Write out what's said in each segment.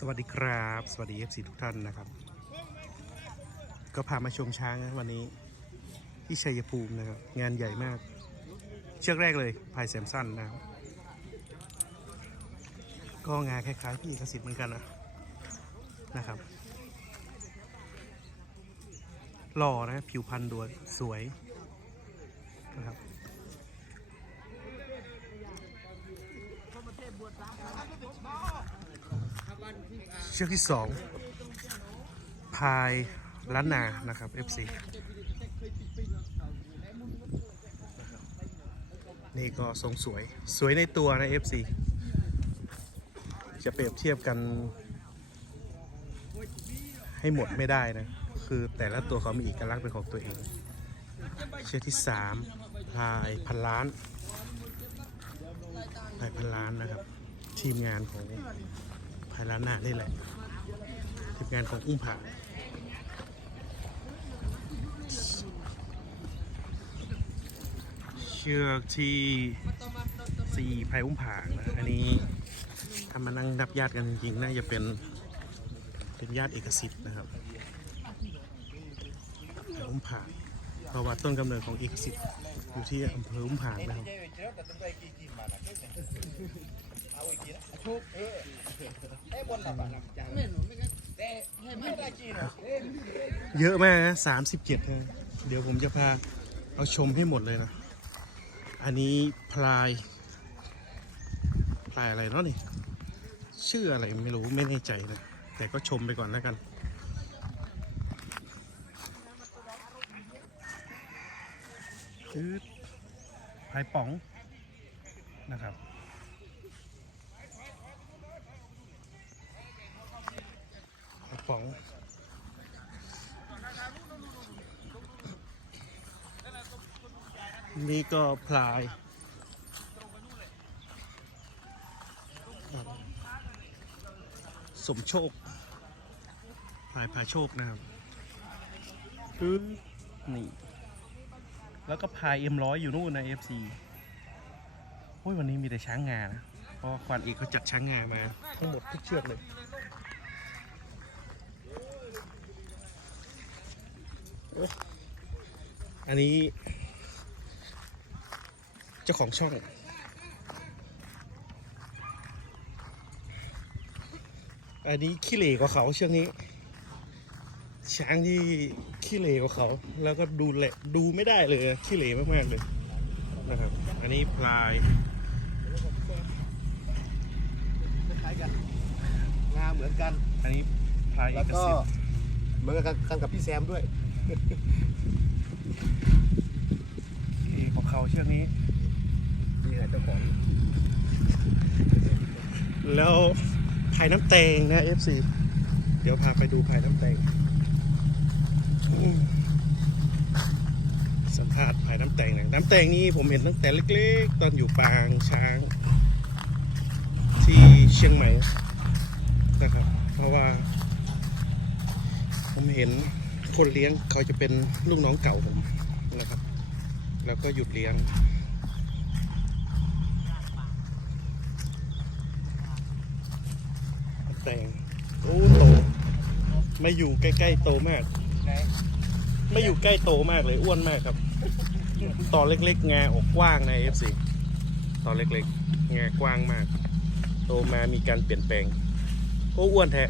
สวัสดีครับ สวัสดี FC ทุกท่านนะครับ ก็พามาชมช้างนะวันนี้ ที่ชัยภูมินะครับ งานใหญ่มาก เชือกแรกเลยพายแซมสั้นนะครับ ก็งานคล้ายๆพี่กสิทธิ์เหมือนกันนะนะครับหล่อนะผิวพรรณดวนสวยนะครับ เชือกที่สองพายล้านนานะครับ FC นี่ก็ทรงสวยสวยในตัวนะ FC จะเปรียบเทียบกัน ให้หมดไม่ได้นะ คือแต่ละตัวเขามีเอกลักษณ์เป็นของตัวเอง เชือกที่สามพายพันล้านพายพันล้านนะครับ ทีมงานของ ภายล้านหน้านี่แหละทีมงานของอุ้มผางเชือกที่สี่ไพรอุ้มผางนะอันนี้ถ้ามานั่งนับญาติกันจริงๆน่าจะเป็นเป็นญาติเอกสิทธิ์นะครับไพอุ้มผางเพราะว่าต้นกำเนิดของเอกสิทธิ์อยู่ที่อำเภออุ้มผางนะครับ เยอะมากนะสามสิบเจ็ดนะเดี๋ยวผมจะพาเอาชมให้หมดเลยนะ อันนี้พลาย พลายอะไรเนาะนี่ชื่ออะไรไม่รู้ไม่แน่ใจนะ แต่ก็ชมไปก่อนแล้วกันพลายป๋องนะครับ พลายป๋องนี่ก็พลายสมโชคพลายพาโชคนะครับคือนี่ แล้วก็พายเอ็มร้อยอยู่นู่นนะเอฟซีโอ้ยวันนี้มีแต่ช้างงานะ เพราะว่าควานเอกเขาจัดช้างงามา ทั้งหมดทุกเชือกเลย อันนี้ เจ้าของช่อง อันนี้ขี้เหร่กว่าเขาเชือกนี้ ช้างที่ขี้เหร่กว่าเขา แล้วก็ดูแลดูไม่ได้เลยขี้เหร่มากๆเลยนะครับ อันนี้พลายคล้ายกันงาเหมือนกัน อันนี้พลายเอแล้วกก็สิทธิ์ เหมือนกันกันกับพี่แซมด้วย เอกของเขาเชือกนี้นี่แหละเจ้าของแล้วพายน้ำแตงนะ FC เดี๋ยวพาไปดูพายน้ำแตงอืมสัมภาษณ์พายน้ำแตงหน่อยน้ำแตงนี่ผมเห็นตั้งแต่เล็กๆ ตอนอยู่ปางช้าง ที่เชียงใหม่นะครับ เพราะว่า ผมเห็น คนเลี้ยงเขาจะเป็นลูกน้องเก่าผมนะครับ แล้วก็หยุดเลี้ยง แต่งโอ้โตไม่อยู่ใกล้ๆโตมาก ไม่อยู่ใกล้โตมากเลยอ้วนมากครับ ตอนเล็กๆงาออกกว้างใน FC ตอนเล็กๆงากว้างมาก โตมามีการเปลี่ยนแปลงโอ้อ้วนแท้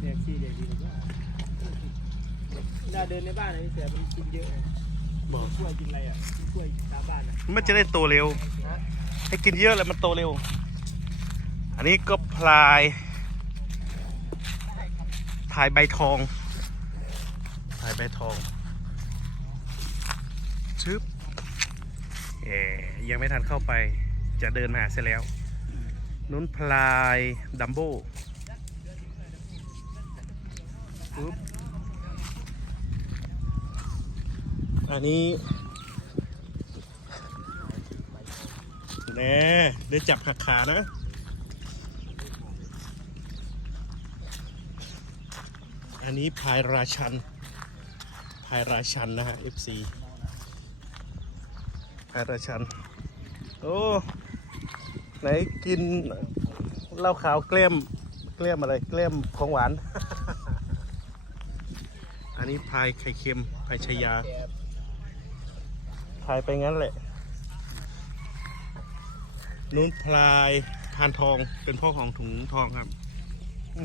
เรียกซี่เรียกดีกว่า เวลาเดินในบ้านนะพี่เสือมันกินเยอะบอกกล้วยกินอะไรอะกินกล้วยตามบ้านอะมันจะได้โตเร็วให้กินเยอะแล้วมันโตเร็ว อันนี้ก็พลายพลายใบทองพลายใบทองชึบเอ๋ยังไม่ทันเข้าไป จะเดินมาหาเสียแล้ว นุ้นพลายดัมโบปึ๊บ อันนี้แน่ได้จับหักขานะ อันนี้พายราชัน พายราชันนะฮะ FC พายราชัน โอ้ ไหนกินเหล้าขาวเกล้มเกล้มอะไรเกล้มของหวาน อันนี้พายไข่เค็มพายชายา แกพายไปงั้นแหละนู้นพลายพานทองเป็นพ่อของถุงทองครับมี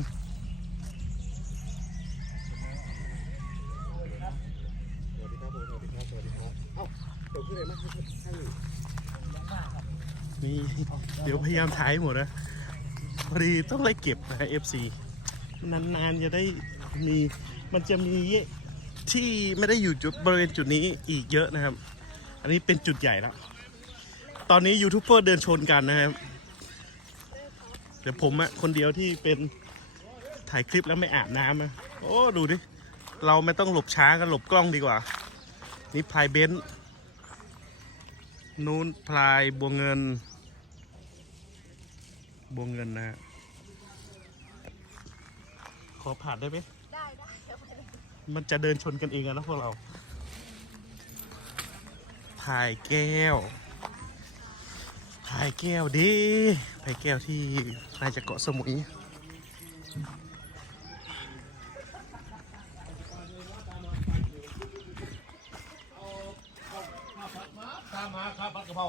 เดี๋ยวพูดอะไรมากครับท่านนี่นี่เดี๋ยวพยายามถ่ายให้หมดนะพอดีต้องไล่เก็บนะ FC นานๆจะได้มีมันจะมีที่ไม่ได้อยู่จุดบริเวณจุดนี้อีกเยอะนะครับ อันนี้เป็นจุดใหญ่แล้ว ตอนนี้ยูทูบเบอร์เดินชนกันนะครับ เดี๋ยวผมอะคนเดียวที่เป็นถ่ายคลิปแล้วไม่อาบน้ำอะโอ้ ดูดิ เราไม่ต้องหลบช้างกันหลบกล้องดีกว่า นี่พลายเบนซ์นู้นพลายบัวเงิน บัวเงินนะฮะขอผ่านได้ไหมได้ได้เดี๋ยวไปเลยมันจะเดินชนกันเองอะนะพวกเรา พายแก้วพายแก้วดีพายแก้วที่น่าจะเกาะสมุยตามมาครับผัดกะเพรา